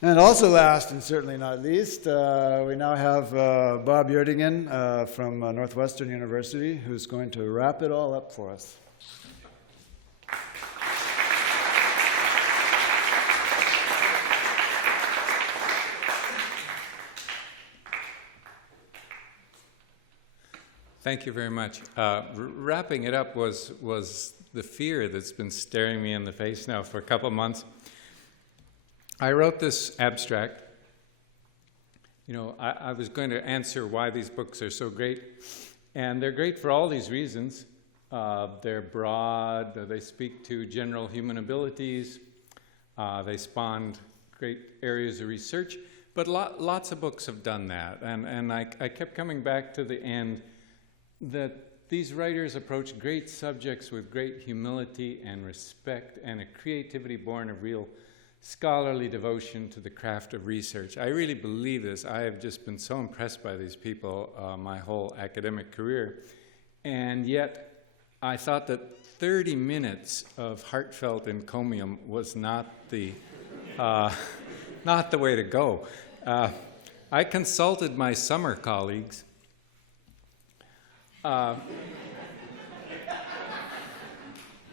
And also last, and certainly not least, we now have Bob Gjerdingen from Northwestern University, who's going to wrap it all up for us. Thank you very much. Wrapping it up was the fear that's been staring me in the face now for a couple of months. I wrote this abstract. You know, I was going to answer why these books are so great, and they're great for all these reasons. They're broad, they speak to general human abilities, they spawned great areas of research, but lots of books have done that, and I kept coming back to the end that these writers approach great subjects with great humility and respect and a creativity born of real scholarly devotion to the craft of research. I really believe this. I have just been so impressed by these people my whole academic career. And yet, I thought that 30 minutes of heartfelt encomium was not the way to go. I consulted my summer colleagues.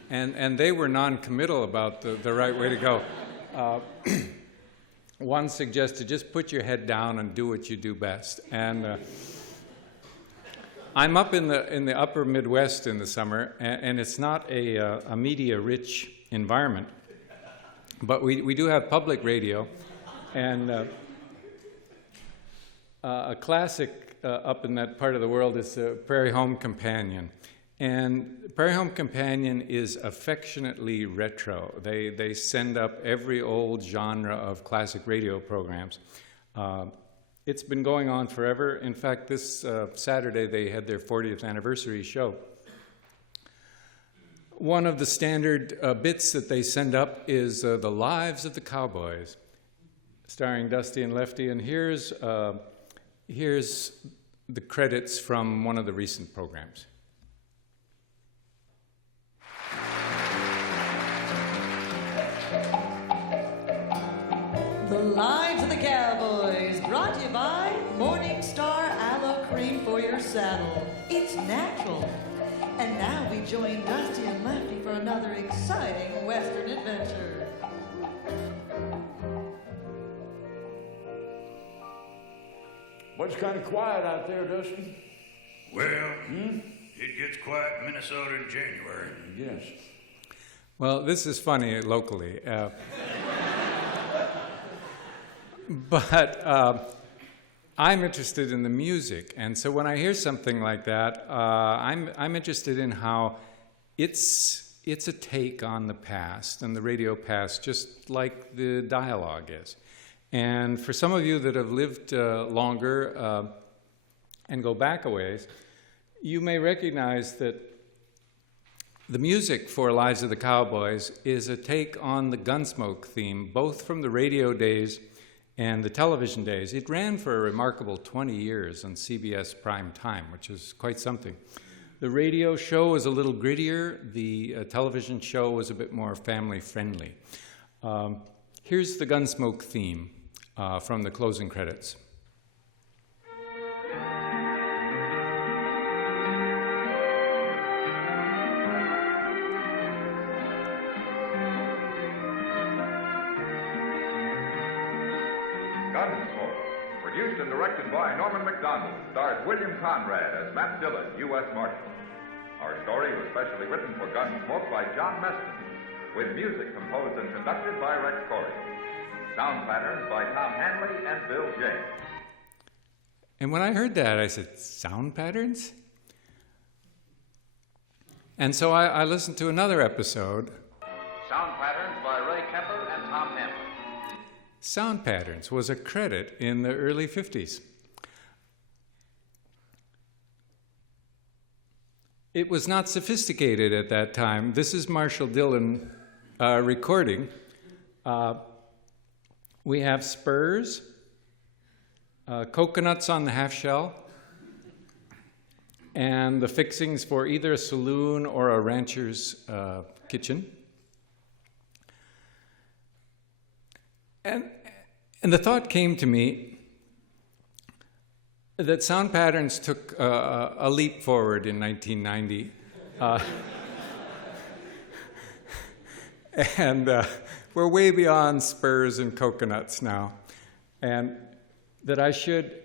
And they were non-committal about the right way to go. One suggested just put your head down and do what you do best. And I'm up in the upper Midwest in the summer, and it's not a media-rich environment, but we do have public radio, and a classic up in that part of the world is Prairie Home Companion. And Prairie Home Companion is affectionately retro. They send up every old genre of classic radio programs. It's been going on forever. In fact, this Saturday they had their 40th anniversary show. One of the standard bits that they send up is The Lives of the Cowboys, starring Dusty and Lefty. And here's the credits from one of the recent programs. The Lives of the Cowboys, brought to you by Morning Star Aloe Cream for your saddle. It's natural. And now we join Dusty and Lefty for another exciting Western adventure. Well, it's kind of quiet out there, Dusty. Well, it gets quiet in Minnesota in January. Yes. Well, this is funny locally. But I'm interested in the music, and so when I hear something like that, I'm interested in how it's a take on the past and the radio past, just like the dialogue is. And for some of you that have lived longer and go back a ways, you may recognize that the music for Lives of the Cowboys is a take on the Gunsmoke theme, both from the radio days and the television days. It ran for a remarkable 20 years on CBS prime time, which is quite something. The radio show was a little grittier. The television show was a bit more family-friendly. Here's the Gunsmoke theme from the closing credits. Gunsmoke, produced and directed by Norman Macdonald, stars William Conrad as Matt Dillon, U.S. Marshal. Our story was specially written for Gunsmoke by John Meston, with music composed and conducted by Rex Corey. Sound patterns by Tom Hanley and Bill James. And when I heard that, I said, sound patterns? And so I listened to another episode. Sound patterns by Ray Kemper and Tom Hanley. Sound patterns was a credit in the early 50s. It was not sophisticated at that time. This is Marshall Dillon recording. We have spurs, coconuts on the half shell, and the fixings for either a saloon or a rancher's kitchen. And And the thought came to me that sound patterns took a leap forward in 1990. And we're way beyond spurs and coconuts now. And that I should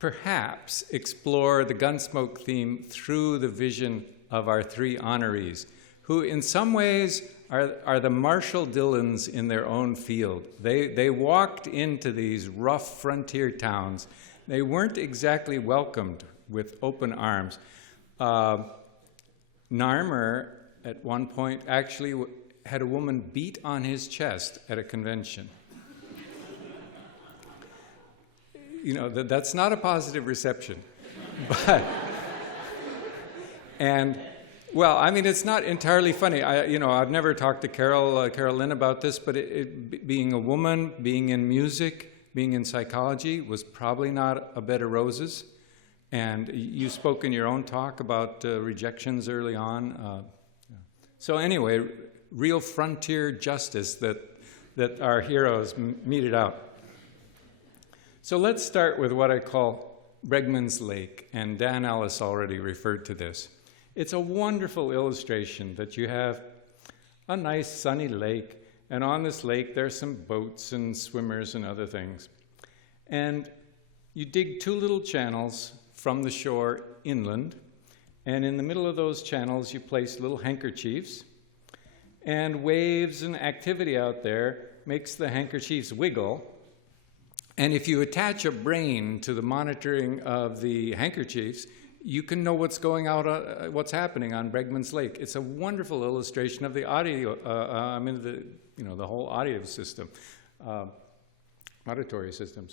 perhaps explore the Gunsmoke theme through the vision of our three honorees, who in some ways are the Marshall Dillons in their own field. They walked into these rough frontier towns. They weren't exactly welcomed with open arms. Narmour, at one point, actually had a woman beat on his chest at a convention. You know, that's not a positive reception. But, and, well, I mean, it's not entirely funny. I've never talked to Carolyn about this, but being a woman, being in music, being in psychology was probably not a bed of roses. And you spoke in your own talk about rejections early on. So anyway, real frontier justice that our heroes meted out. So let's start with what I call Bregman's Lake, and Dan Ellis already referred to this. It's a wonderful illustration that you have a nice sunny lake, and on this lake there's some boats and swimmers and other things. And you dig two little channels from the shore inland, and in the middle of those channels you place little handkerchiefs, and waves and activity out there makes the handkerchiefs wiggle. And if you attach a brain to the monitoring of the handkerchiefs, you can know what's what's happening on Bregman's Lake. It's a wonderful illustration of the audio. The whole audio system, auditory system.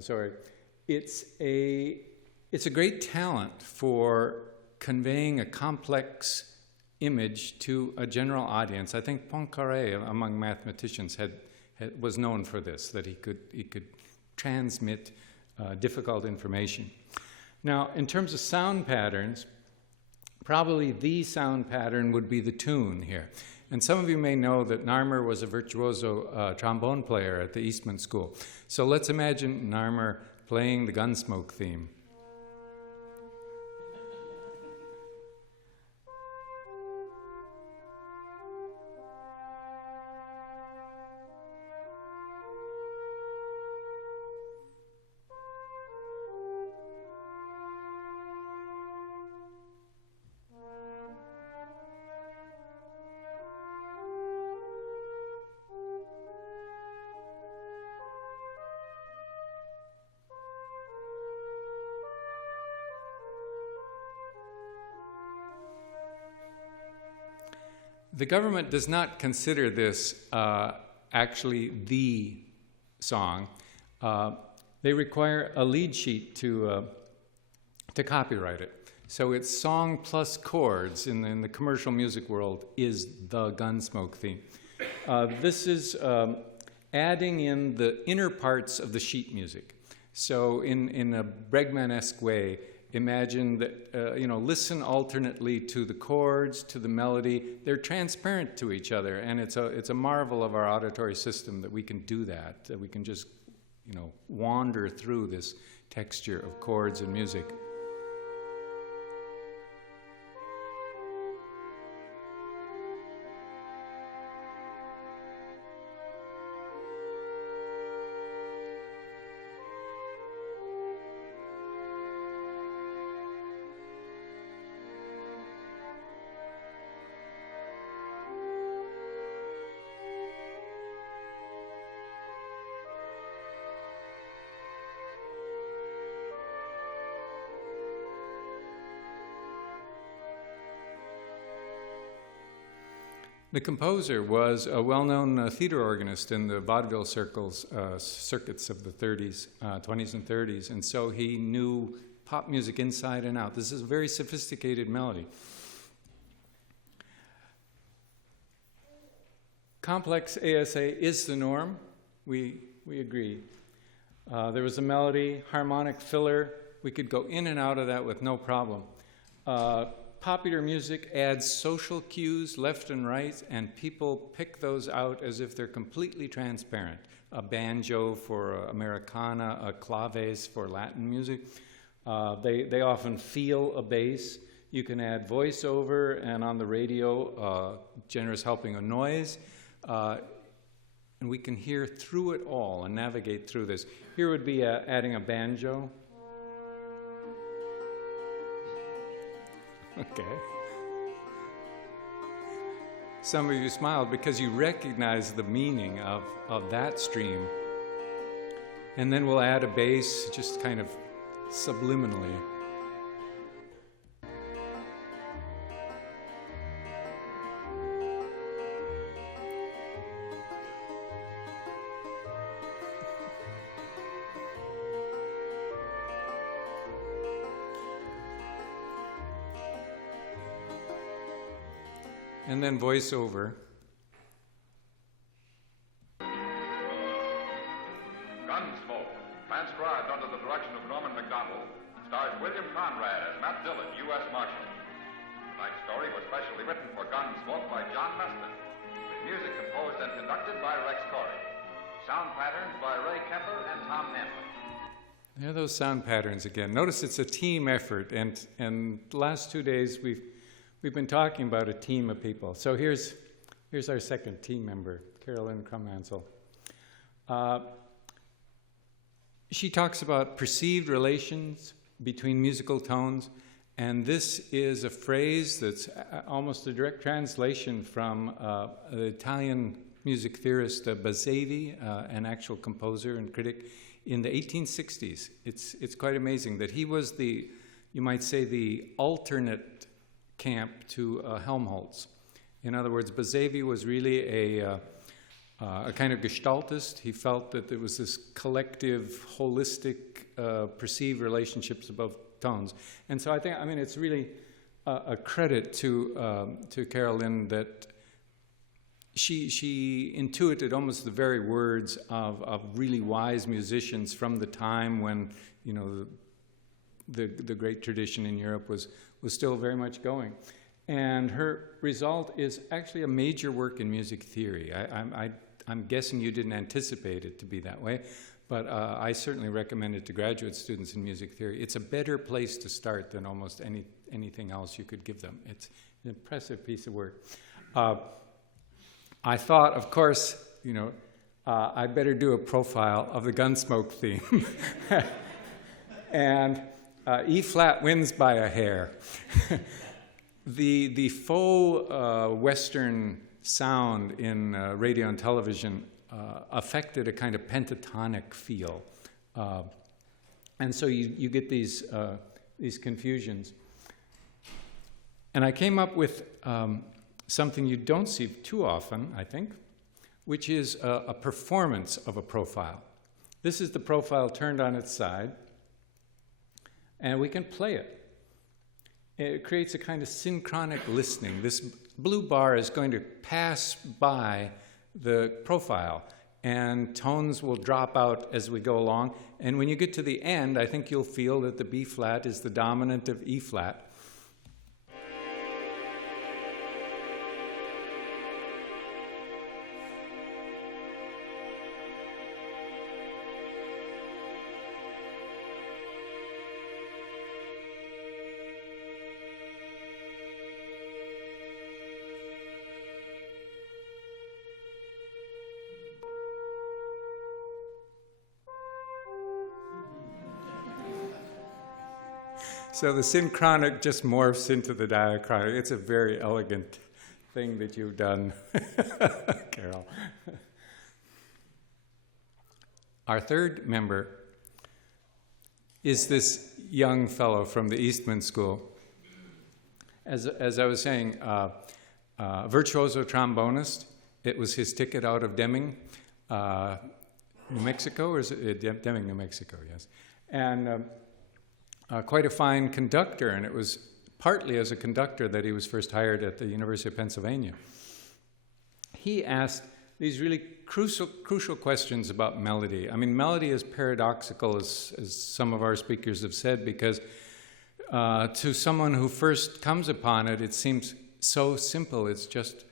Sorry, it's a great talent for conveying a complex image to a general audience. I think Poincaré, among mathematicians, was known for this, that he could transmit difficult information. Now, in terms of sound patterns, probably the sound pattern would be the tune here. And some of you may know that Narmour was a virtuoso trombone player at the Eastman School. So let's imagine Narmour playing the Gunsmoke theme. The government does not consider this actually the song. They require a lead sheet to copyright it. So it's song plus chords in the commercial music world is the Gunsmoke theme. This is adding in the inner parts of the sheet music. So in a Bregman-esque way, imagine that, listen alternately to the chords, to the melody. They're transparent to each other, and it's a marvel of our auditory system that we can do that we can just, wander through this texture of chords and music. The composer was a well-known theater organist in the vaudeville circuits of the 20s and 30s, and so he knew pop music inside and out. This is a very sophisticated melody. Complex ASA is the norm. We agree. There was a melody, harmonic filler. We could go in and out of that with no problem. popular music adds social cues left and right, and people pick those out as if they're completely transparent. A banjo for Americana, a claves for Latin music. They often feel a bass. You can add voiceover, and on the radio, generous helping of noise. And we can hear through it all and navigate through this. Here would be adding a banjo. Okay. Some of you smiled because you recognize the meaning of that stream. And then we'll add a bass just kind of subliminally. And then voiceover. Gunsmoke, transcribed under the direction of Norman McDonald, stars William Conrad as Matt Dillon, U.S. Marshal. Tonight's story was specially written for Gunsmoke by John Meston, with music composed and conducted by Rex Corey. Sound patterns by Ray Kemper and Tom Nantley. There are those sound patterns again. Notice it's a team effort, and the last 2 days we've been talking about a team of people. So here's our second team member, Carolyn Krumhansl. She talks about perceived relations between musical tones, and this is a phrase that's almost a direct translation from the Italian music theorist Basevi, an actual composer and critic, in the 1860s. It's quite amazing that he was you might say, the alternate camp to Helmholtz. In other words, Basevi was really a kind of gestaltist. He felt that there was this collective, holistic, perceived relationships above tones. And so I mean, it's really a credit to Carolyn that she intuited almost the very words of really wise musicians from the time when, you know, the great tradition in Europe was still very much going. And her result is actually a major work in music theory. I'm guessing you didn't anticipate it to be that way, but I certainly recommend it to graduate students in music theory. It's a better place to start than almost anything else you could give them. It's an impressive piece of work. I thought, of course, you know, I better do a profile of the Gunsmoke theme. And E-flat wins by a hair. The faux Western sound in radio and television affected a kind of pentatonic feel. And so you get these confusions. And I came up with something you don't see too often, I think, which is a performance of a profile. This is the profile turned on its side, and we can play it. It creates a kind of synchronic listening. This blue bar is going to pass by the profile, and tones will drop out as we go along. And when you get to the end, I think you'll feel that the B flat is the dominant of E flat. So the synchronic just morphs into the diachronic. It's a very elegant thing that you've done, Carol. Our third member is this young fellow from the Eastman School. As I was saying, virtuoso trombonist. It was his ticket out of Deming, New Mexico, or is it Deming, New Mexico, yes. And quite a fine conductor, and it was partly as a conductor that he was first hired at the University of Pennsylvania. He asked these really crucial questions about melody. I mean, melody is paradoxical, as some of our speakers have said, because To someone who first comes upon it, it seems so simple. It's just,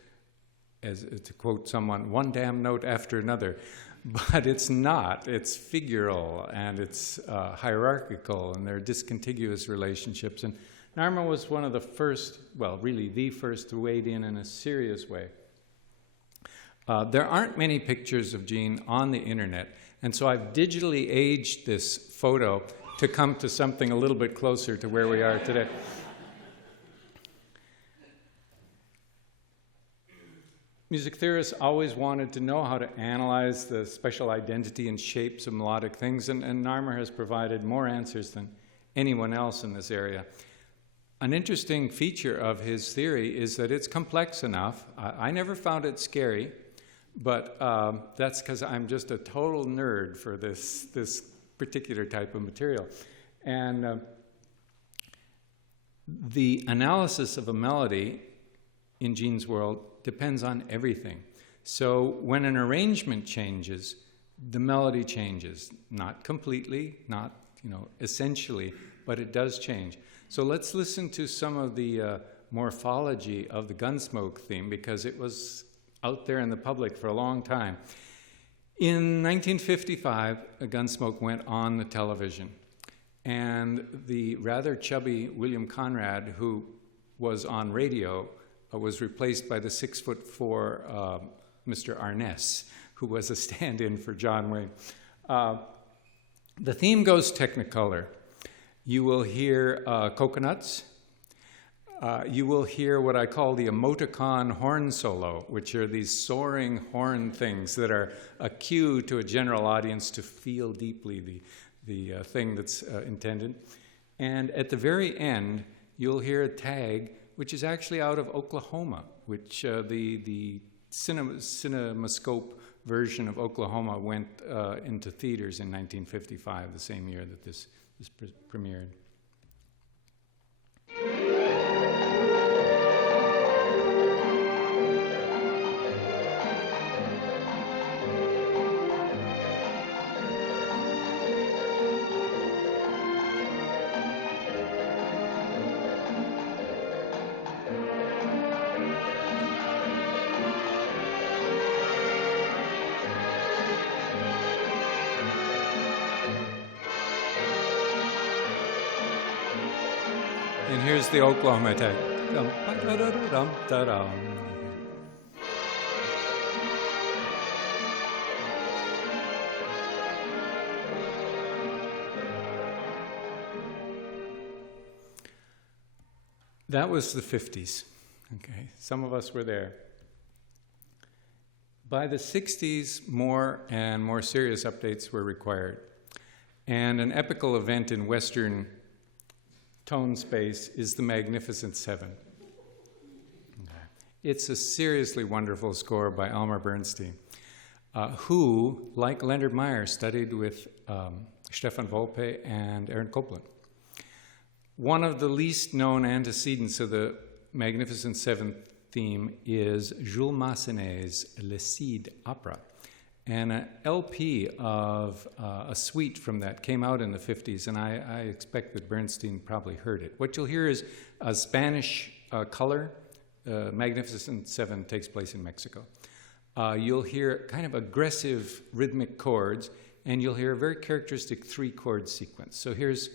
as to quote someone, one damn note after another. But it's not. It's figural, and it's hierarchical, and there are discontiguous relationships. And Narmour was one of the first, well, really the first to wade in a serious way. There aren't many pictures of Jean on the internet, and so I've digitally aged this photo to come to something a little bit closer to where we are today. Music theorists always wanted to know how to analyze the special identity and shapes of melodic things, and Narmour has provided more answers than anyone else in this area. An interesting feature of his theory is that it's complex enough. I never found it scary, but that's because I'm just a total nerd for this particular type of material. And the analysis of a melody in Jean's world depends on everything. So when an arrangement changes, the melody changes. Not completely, not essentially, but it does change. So let's listen to some of the morphology of the Gunsmoke theme, because it was out there in the public for a long time. In 1955, Gunsmoke went on the television, and the rather chubby William Conrad, who was on radio, was replaced by the 6'4" Mr. Arness, who was a stand-in for John Wayne. The theme goes Technicolor. You will hear coconuts. You will hear what I call the emoticon horn solo, which are these soaring horn things that are a cue to a general audience to feel deeply the thing that's intended. And at the very end, you'll hear a tag, which is actually out of Oklahoma, which the CinemaScope version of Oklahoma went into theaters in 1955, the same year that this premiered. And here's the Oklahoma tag. That was the 50s. Okay, some of us were there. By the 60s, more and more serious updates were required. And an epical event in Western tone space is the Magnificent Seven. Okay. It's a seriously wonderful score by Elmer Bernstein, who, like Leonard Meyer, studied with Stefan Volpe and Aaron Copland. One of the least known antecedents of the Magnificent Seven theme is Jules Massenet's Le Cid opera. And an LP of a suite from that came out in the 50s, and I expect that Bernstein probably heard it. What you'll hear is a Spanish color. Magnificent Seven takes place in Mexico. You'll hear kind of aggressive rhythmic chords, and you'll hear a very characteristic 3-chord sequence. So here's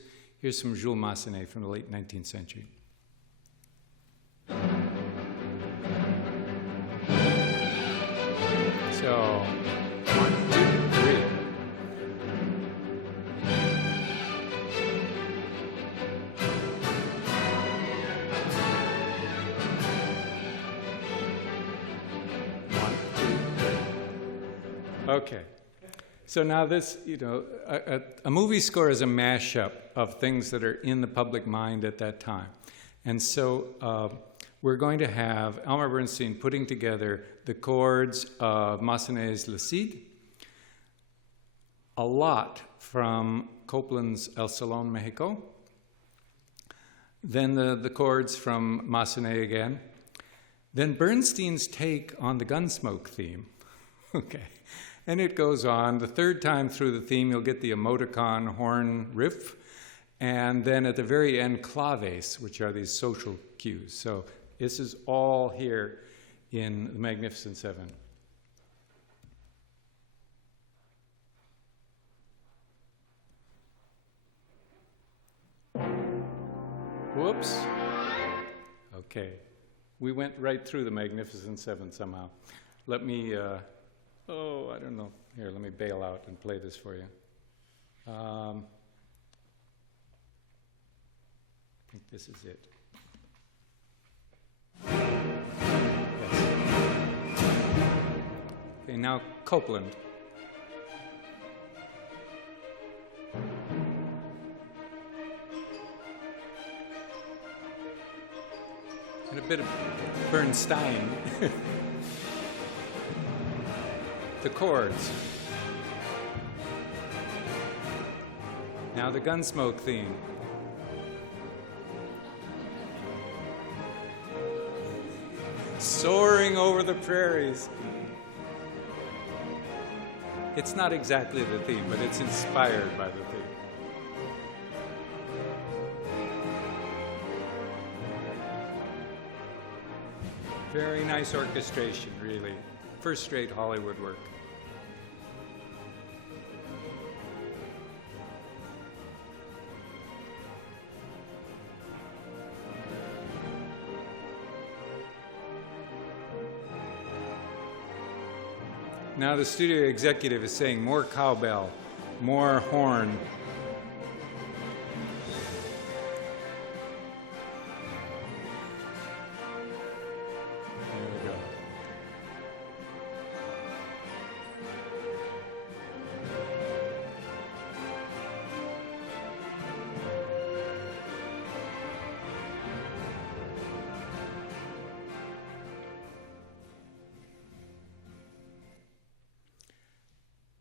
some Jules Massenet from the late 19th century. So, 1, 2, 3. Okay. So now this, a movie score is a mashup of things that are in the public mind at that time. And so we're going to have Elmer Bernstein putting together the chords of Massenet's Le Cid, a lot from Copland's El Salón Mexico, then the chords from Massenet again, then Bernstein's take on the Gunsmoke theme. Okay. And it goes on. The third time through the theme, you'll get the emoticon horn riff. And then at the very end, claves, which are these social cues. So this is all here in the Magnificent Seven. Whoops. Okay. We went right through the Magnificent Seven somehow. Let me, I don't know. Here, let me bail out and play this for you. I think this is it. Yes. Okay, now Copeland. And a bit of Bernstein. The chords. Now the Gunsmoke theme. Soaring over the prairies. It's not exactly the theme, but it's inspired by the theme. Very nice orchestration, really. First-rate Hollywood work. Now the studio executive is saying more cowbell, more horn. There we go.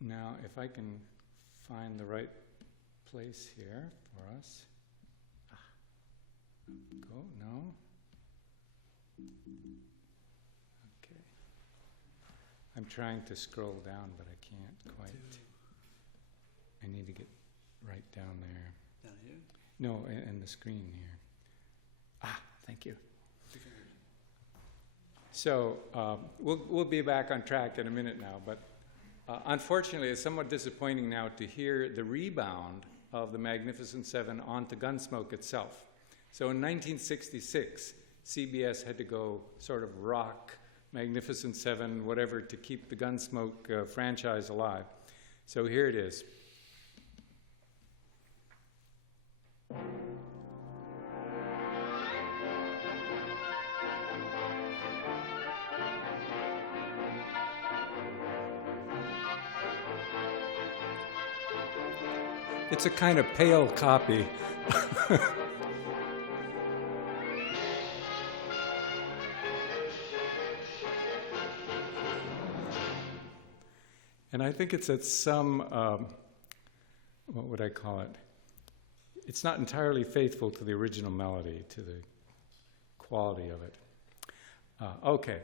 Now, if I can find the right place here for us. Go, no. Okay. I'm trying to scroll down, but I can't quite. I need to get right down there. Down here? No, in the screen here. Thank you. So we'll be back on track in a minute now, but unfortunately, it's somewhat disappointing now to hear the rebound of the Magnificent Seven onto Gunsmoke itself. So in 1966, CBS had to go sort of rock Magnificent Seven, whatever, to keep the Gunsmoke franchise alive. So here it is. It's a kind of pale copy. And I think it's at some, what would I call it? It's not entirely faithful to the original melody, to the quality of it. Okay.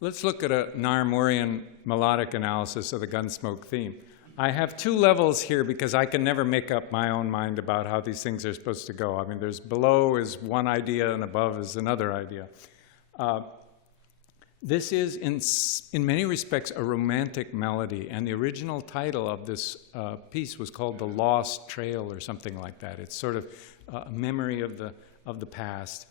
Let's look at a Narmourian melodic analysis of the Gunsmoke theme. I have two levels here because I can never make up my own mind about how these things are supposed to go. I mean, there's below is one idea and above is another idea. This is, in many respects, a romantic melody, and the original title of this piece was called The Lost Trail or something like that. It's sort of a memory of the past.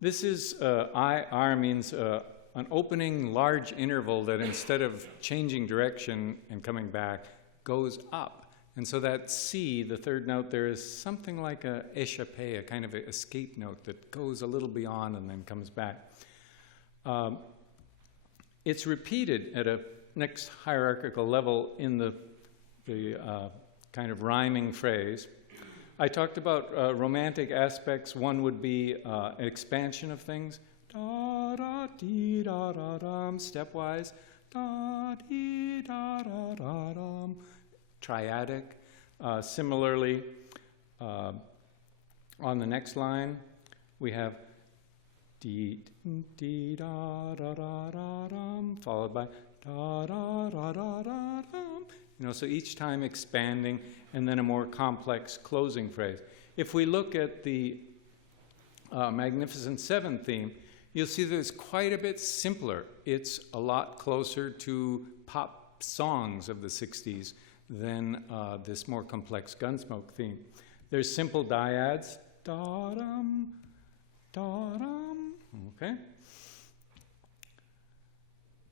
This is, IR means an opening large interval that instead of changing direction and coming back, goes up. And so that C, the third note there, is something like a échappé, a kind of an escape note that goes a little beyond and then comes back. It's repeated at a next hierarchical level in the kind of rhyming phrase. I talked about romantic aspects. One would be an expansion of things. Da da dee da da dum, stepwise. Da dee da da da dum. Triadic. Similarly, on the next line, we have dee dee da da da da dum, followed by da da da da da dum, so each time expanding, and then a more complex closing phrase. If we look at the Magnificent Seven theme, you'll see that it's quite a bit simpler. It's a lot closer to pop songs of the 60s than this more complex Gunsmoke theme. There's simple dyads, da-dum, da-dum, okay?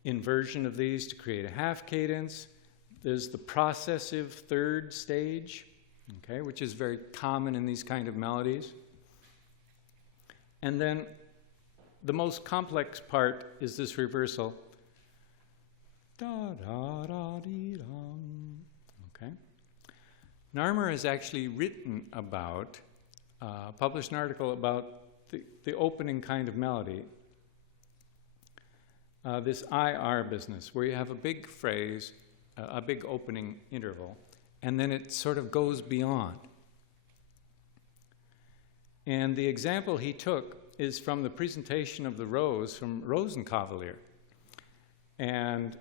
Inversion of these to create a half cadence. There's the processive third stage, okay, which is very common in these kind of melodies. And then the most complex part is this reversal. Da-da-da-dee-dum. Okay. Narmour has actually written about, published an article about the opening kind of melody. This IR business, where you have a big phrase, a big opening interval, and then it sort of goes beyond. And the example he took is from the presentation of the Rose from Rosenkavalier. And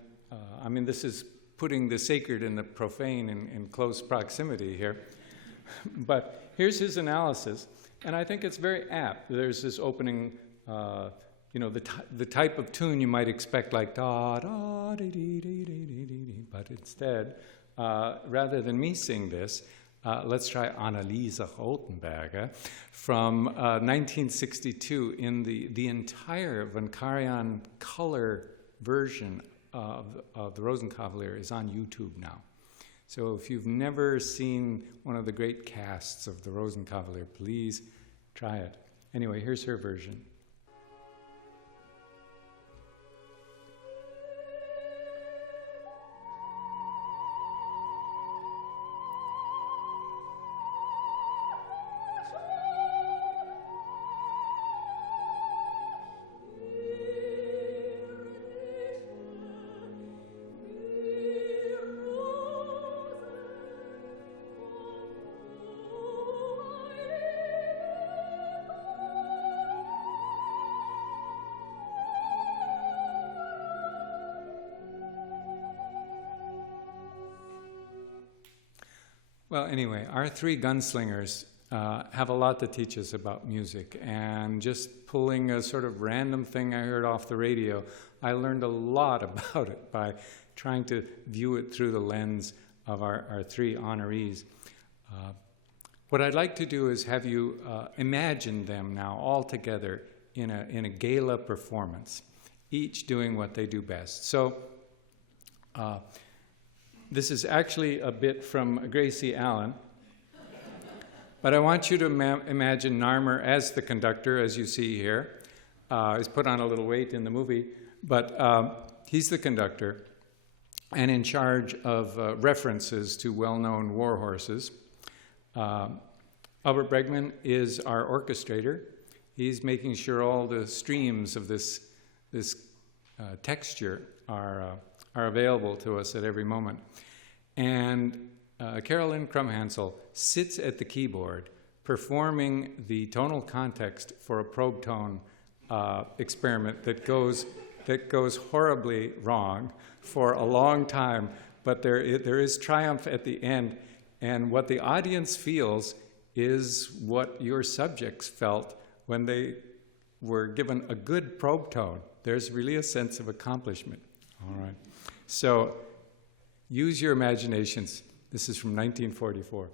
I mean, this is putting the sacred and the profane in close proximity here. But here's his analysis, and I think it's very apt. There's this opening, the type of tune you might expect, like da da dee dee dee dee dee dee, but instead, rather than me sing this, let's try Anneliese Rothenberger from 1962 in the entire Von Karajan color version of the Rosenkavalier is on YouTube now. So if you've never seen one of the great casts of the Rosenkavalier, please try it. Anyway, here's her version. Well, anyway, our three gunslingers have a lot to teach us about music, and just pulling a sort of random thing I heard off the radio, I learned a lot about it by trying to view it through the lens of our three honorees. What I'd like to do is have you imagine them now all together in a gala performance, each doing what they do best. So this is actually a bit from Gracie Allen, but I want you to imagine Narmour as the conductor, as you see here. He's put on a little weight in the movie, but he's the conductor and in charge of references to well-known war horses. Albert Bregman is our orchestrator. He's making sure all the streams of this texture are available to us at every moment. And Carolyn Krumhansl sits at the keyboard performing the tonal context for a probe tone experiment that goes horribly wrong for a long time, but there is triumph at the end, and what the audience feels is what your subjects felt when they were given a good probe tone. There's really a sense of accomplishment. All right. So use your imaginations. This is from 1944.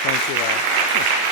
Thank you all.